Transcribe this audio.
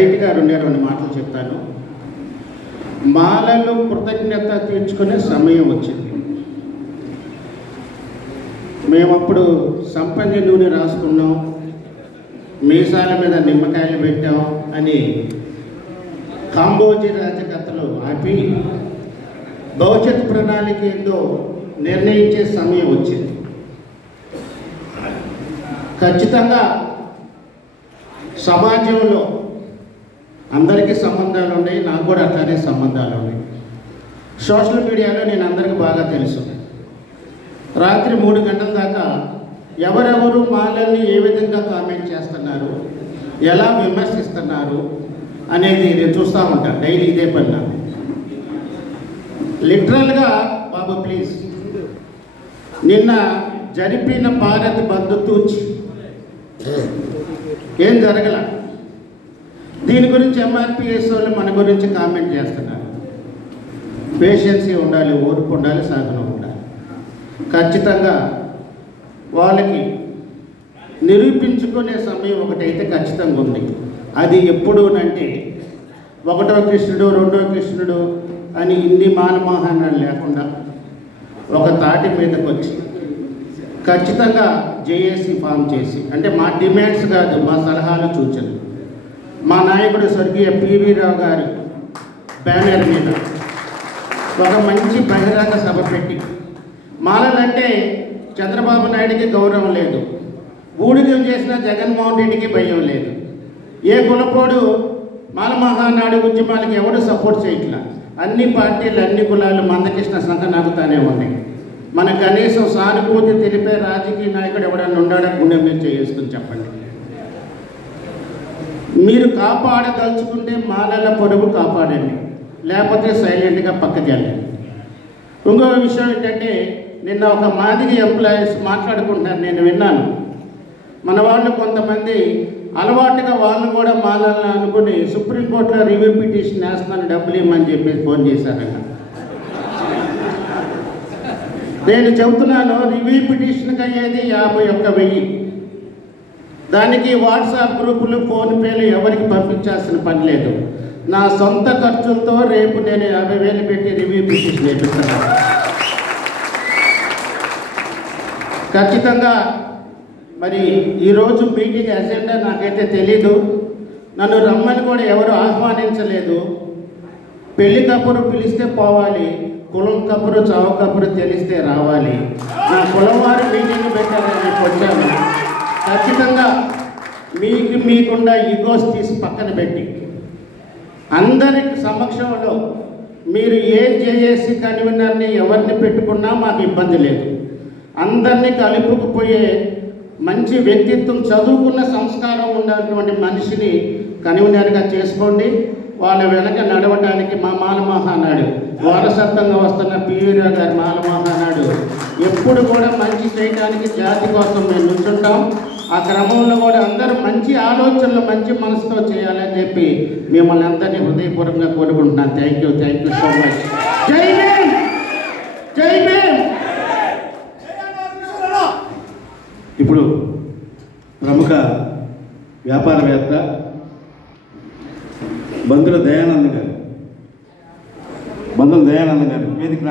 రైట్గా రెండు మాటలు చెప్తాను. మాలలు కృతజ్ఞత తీర్చుకునే సమయం వచ్చింది. మేమప్పుడు సంపంగి నూనె రాసుకున్నాం, మీసాల మీద నిమ్మకాయలు పెట్టాం అని కాంబోజీ రాజకథలు ఆపి భవిష్యత్ ప్రణాళిక ఏందో నిర్ణయించే సమయం వచ్చింది. ఖచ్చితంగా సమాజంలో అందరికీ సంబంధాలు ఉన్నాయి, నాకు కూడా అట్లానే సంబంధాలు ఉన్నాయి. సోషల్ మీడియాలో నేను అందరికీ బాగా తెలుసు. రాత్రి 3 గంటల దాకా ఎవరెవరు మాలల్ని ఏ విధంగా కామెంట్ చేస్తున్నారు, ఎలా విమర్శిస్తున్నారు అనేది నేను చూస్తూ ఉంటాను. డైలీ ఇదే పని. లిటరల్గా బాబు ప్లీజ్, నిన్న జరిపిన భారత్ బంద్ తూచి ఏం జరగల. దీని గురించి ఎంఆర్పిఎస్ వాళ్ళు మన గురించి కామెంట్ చేస్తున్నారు. పేషెన్సీ ఉండాలి, ఓర్పు ఉండాలి, సాధన ఉండాలి. ఖచ్చితంగా వాళ్ళకి నిరూపించుకునే సమయం ఒకటైతే ఖచ్చితంగా ఉంది. అది ఎప్పుడునంటే 1వ కృష్ణుడు 2వ కృష్ణుడు అని ఇన్ని మానమోహనాలు లేకుండా ఒక తాటి మీదకి వచ్చి ఖచ్చితంగా జేఏసీ ఫామ్ చేసి, అంటే మా డిమాండ్స్ కాదు, మా సలహాలు సూచనలు, మా నాయకుడు స్వర్గీయ పివి రావు గారి బ్యానర్ మీద ఒక మంచి బహిరంగ సభ పెట్టి, మాలలంటే చంద్రబాబు నాయుడికి గౌరవం లేదు, ఊడిగం చేసిన జగన్మోహన్ రెడ్డికి భయం లేదు, ఏ కులపోడు మాల మహానాడు ఉద్యమాలకు ఎవడు సపోర్ట్ చేయట్లా, అన్ని పార్టీలు అన్ని కులాలు మందకృష్ణ సంఘ నాకుతానే ఉన్నాయి. మన కనీసం సానుభూతి తెలిపే రాజకీయ నాయకుడు ఎవడన్నా ఉన్నాడా? గుండె మీద చేసుకుని చెప్పండి. మీరు కాపాడదలుచుకుంటే మాలల పొరుగు కాపాడండి, లేకపోతే సైలెంట్గా పక్కకి వెళ్ళండి. ఇంకో విషయం ఏంటంటే, నిన్న ఒక మాదిగ ఎంప్లాయీస్ మాట్లాడుకుంటున్నారు, నేను విన్నాను. మన వాళ్ళు కొంతమంది అలవాటుగా వాళ్ళు కూడా మాలలను అనుకుని సుప్రీంకోర్టులో రివ్యూ పిటిషన్ వేస్తున్నాను, డబ్బులు ఇవ్వమని చెప్పేసి ఫోన్ చేశారన్న. నేను చెబుతున్నాను, రివ్యూ పిటిషన్కి అయ్యేది 51,000. దానికి వాట్సాప్ గ్రూపులు, ఫోన్పేలు ఎవరికి పంపించాల్సిన పని లేదు. నా సొంత ఖర్చులతో రేపు నేను 50,000 పెట్టి రివ్యూ పిటిషన్ వేపిస్తున్నాను. ఖచ్చితంగా మరి ఈరోజు మీటింగ్ అజెండా నాకైతే తెలీదు, నన్ను రమ్మని కూడా ఎవరు ఆహ్వానించలేదు. పెళ్లి కబురు పిలిస్తే పోవాలి, కులం కబురు చావు కబురు తెలిస్తే రావాలి. నా కులం వారు మీటింగ్ పెట్టాలని వచ్చాను. ఖచ్చితంగా మీకుండా ఈగోస్ తీసి పక్కన పెట్టి అందరి సమక్షంలో మీరు ఏ జేఏసీ కన్వీనర్ని ఎవరిని పెట్టుకున్నా మాకు ఇబ్బంది లేదు. అందరినీ కలుపుకుపోయే మంచి వ్యక్తిత్వం, చదువుకున్న సంస్కారం ఉన్నటువంటి మనిషిని కన్వీనర్గా చేసుకోండి. వాళ్ళ వెనక నడవడానికి మా మాల మహానాడు వారసత్వంగా వస్తున్న పివి రావు గారి మాల మహానాడు ఎప్పుడు కూడా మంచి చేయడానికి జాతి కోసం మేము నుంచుంటాం. ఆ క్రమంలో కూడా అందరూ మంచి ఆలోచనలు, మంచి మనసుతో చేయాలని చెప్పి మిమ్మల్ని అందరినీ హృదయపూర్వకంగా కోరుకుంటున్నాను. Thank you so much. జై భీమ్, జై భీమ్. ఇప్పుడు ప్రముఖ వ్యాపారవేత్త బంధుల దయానంద్ గారు వేదిక